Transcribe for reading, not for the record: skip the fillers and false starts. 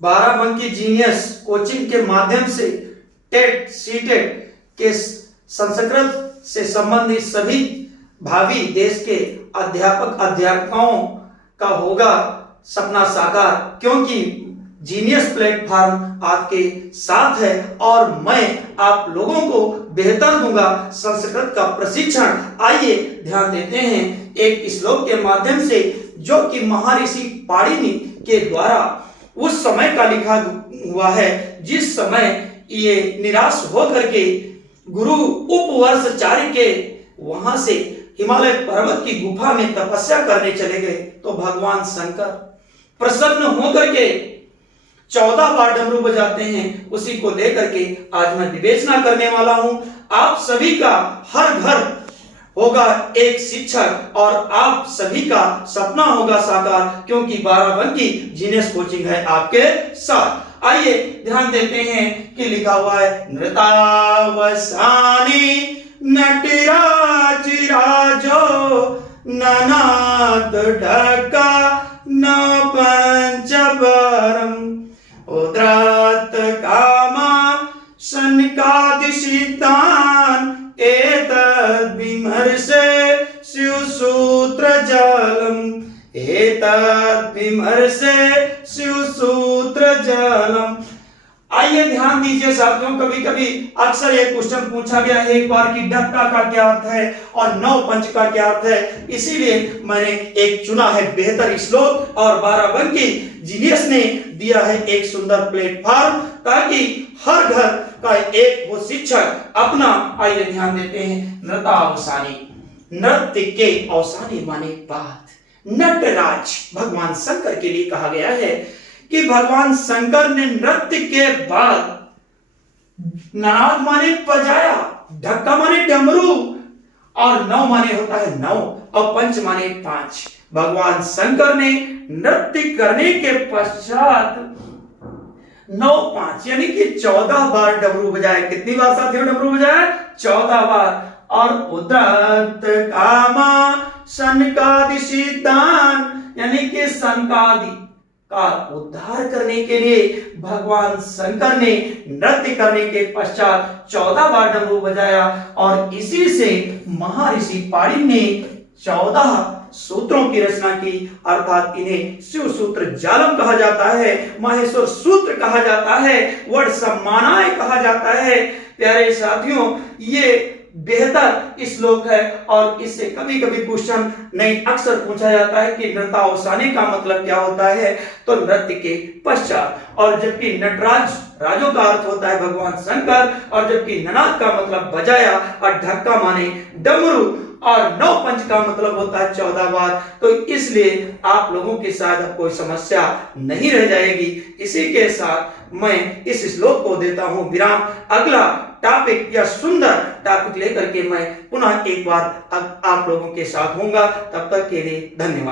Barabanki genius coaching के माध्यम से टेट सीटेट के संस्कृत से संबंधित सभी भावी देश के अध्यापक अध्यापिकाओं का होगा सपना साकार, क्योंकि जीनियस प्लेटफॉर्म आपके साथ है और मैं आप लोगों को बेहतर दूंगा संस्कृत का प्रशिक्षण। आइए ध्यान देते हैं एक श्लोक के माध्यम से, जो कि महर्षि पाणिनि के द्वारा उस समय का लिखा हुआ है जिस समय ये निराश होकर के गुरु उपवर्षचार्य के वहां से हिमालय पर्वत की गुफा में तपस्या करने चले गए, तो भगवान शंकर प्रसन्न होकर के 14 बार डमरू बजाते हैं। उसी को लेकर के आज मैं विवेचना करने वाला हूं। आप सभी का हर घर होगा एक शिक्षक और आप सभी का सपना होगा साकार, क्योंकि बाराबंकी जीनियस कोचिंग है आपके साथ। आइए ध्यान देते हैं कि लिखा हुआ है, नृतावसानी नटराज राजो ननाद ढका न पंचबरम उद्रात कामा सनकादिशितान एतद् विमर्शे शिवसूत्र जलम एतद् विमर्शे शिवसूत्र जलम। आइए ध्यान दीजिए साथियों, कभी कभी अक्सर ये क्वेश्चन पूछा गया है एक बार कि ढक्का का क्या अर्थ है और नौ पंच का क्या अर्थ है, इसीलिए मैंने एक चुना है बेहतर श्लोक और बाराबंकी जीनियस ने दिया है एक सुंदर प्लेटफॉर्म, ताकि हर घर का एक वो शिक्षक अपना। आइए ध्यान देते हैं, नृतावसानी, नृत्य के अवसानी माने बात। नटराज भगवान शंकर के लिए कहा गया है कि भगवान शंकर ने नृत्य के बाद नाद माने बजाया, ढक्का माने डमरू और नौ माने होता है नौ और पंच माने 5। भगवान शंकर ने नृत्य करने के पश्चात 9 5 यानी कि 14 बार डमरू बजाए। कितनी बार साथियों डमरू बजाया? 14 बार। और उदत्त कामा सनकादि सिद्धान यानी कि सनकादि का उद्धार करने के लिए भगवान शंकर ने नृत्य करने के पश्चात 14 बार डमरू बजाया और इसी से महर्षि पाणिनि ने 14 सूत्रों की रचना की, अर्थात इन्हें शिव सूत्र जालम कहा जाता है, माहेश्वर सूत्र कहा जाता है, वर्ड सम्मानाय कहा जाता है। प्यारे साथियों, ये बेहतर श्लोक है और इससे कभी कभी क्वेश्चन नहीं अक्सर पूछा जाता है कि नृतावसानी का मतलब क्या होता है, तो नृत्य के पश्चात, और जबकि नटराज राजों का अर्थ होता है भगवान शंकर, और जबकि ननाद का मतलब बजाया और ढक्का माने डमरू और 9 पंच का मतलब होता है 14 बार। तो इसलिए आप लोगों के साथ अब कोई समस्या नहीं रह जाएगी। इसी के साथ मैं इस श्लोक को देता हूं विराम। अगला टॉपिक या सुंदर टॉपिक लेकर के मैं पुनः एक बार आप लोगों के साथ होऊंगा। तब तक के लिए धन्यवाद।